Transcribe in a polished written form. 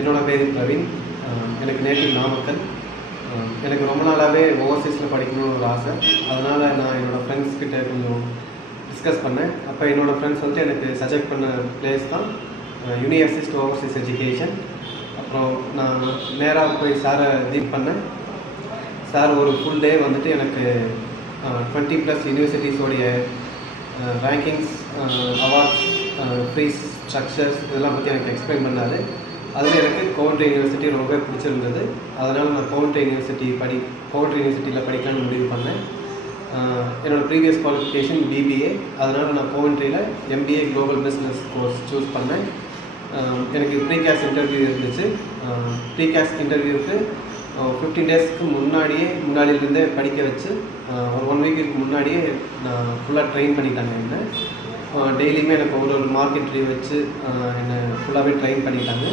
என்னோட பேர் பிரவீன். எனக்கு நேட்டிவ் நாமக்கல். எனக்கு ரொம்ப நாளாகவே ஓவர்சீஸில் படிக்கணும்னு ஒரு ஆசை. அதனால் நான் என்னோடய ஃப்ரெண்ட்ஸ் கிட்ட கொஞ்சம் டிஸ்கஸ் பண்ணேன். அப்போ என்னோடய ஃப்ரெண்ட்ஸ் வந்துட்டு எனக்கு சஜெக்ட் பண்ண பிளேஸ் தான் யூனிவர்சிட்டி ஓவர்சீஸ் எஜுகேஷன். அப்புறம் நான் நேராக போய் சாரை மீட் பண்ணேன். சார் ஒரு ஃபுல் டே வந்துட்டு எனக்கு 20+ யூனிவர்சிட்டிஸோடைய ரேங்கிங்ஸ், அவார்ட்ஸ், ஃபீஸ் ஸ்ட்ரக்சர்ஸ் இதெல்லாம் பற்றி எனக்கு எக்ஸ்பிளைன் பண்ணார். அதில் எனக்கு கோவன்ட்ரி யூனிவர்சிட்டி ரொம்ப பிடிச்சிருந்தது. அதனால் நான் கோவன்ட்ரி யூனிவர்சிட்டியில் படிக்கலாம்னு முடிவு பண்ணேன். என்னோடய ப்ரீவியஸ் குவாலிஃபிகேஷன் BBA. அதனால் நான் கோவன்ட்ரியில் MBA global business course choose பண்ணேன். எனக்கு ப்ரீகாஸ்ட் இன்டர்வியூ இருந்துச்சு. ப்ரீகாஸ்ட் இன்டர்வியூவுக்கு 15 டேஸ்க்கு முன்னாடியிலேருந்தே படிக்க வச்சு ஒரு 1 வீக்குக்கு முன்னாடியே நான் ஃபுல்லாக ட்ரெயின் பண்ணிட்டாங்க. என்ன டெய்லியுமே எனக்கு ஒரு மார்க்கெட் ரிவ்யூ வச்சு என்னை ஃபுல்லாகவே ட்ரெயின் பண்ணிட்டாங்க.